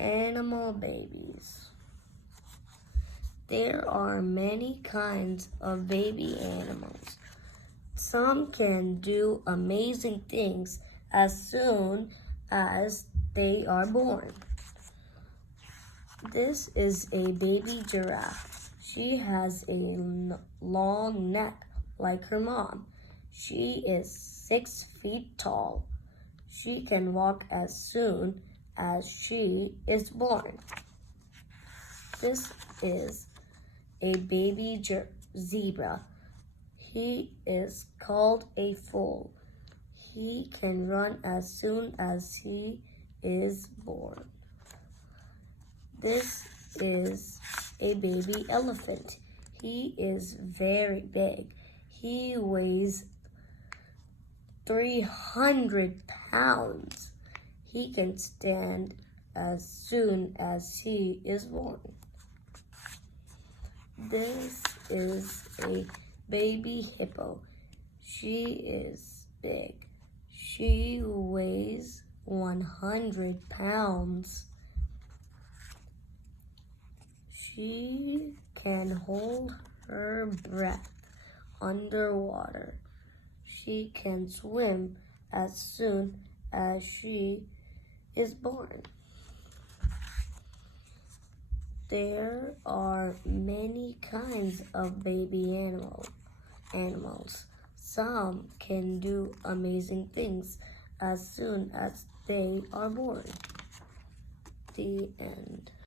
Animal babies. There are many kinds of baby animals. Some can do amazing things as soon as they are born. This is a baby giraffe. She has a long neck like her mom. She is 6 feet tall. She can walk as soon as she is born. This is a baby zebra. He is called a foal. He can run as soon as he is born. This is a baby elephant. He is very big. He weighs 300 pounds. He can stand as soon as he is born. This is a baby hippo. She is big. She weighs 100 pounds. She can hold her breath underwater. She can swim as soon as she is born. There are many kinds of baby animals. Some can do amazing things as soon as they are born. The end.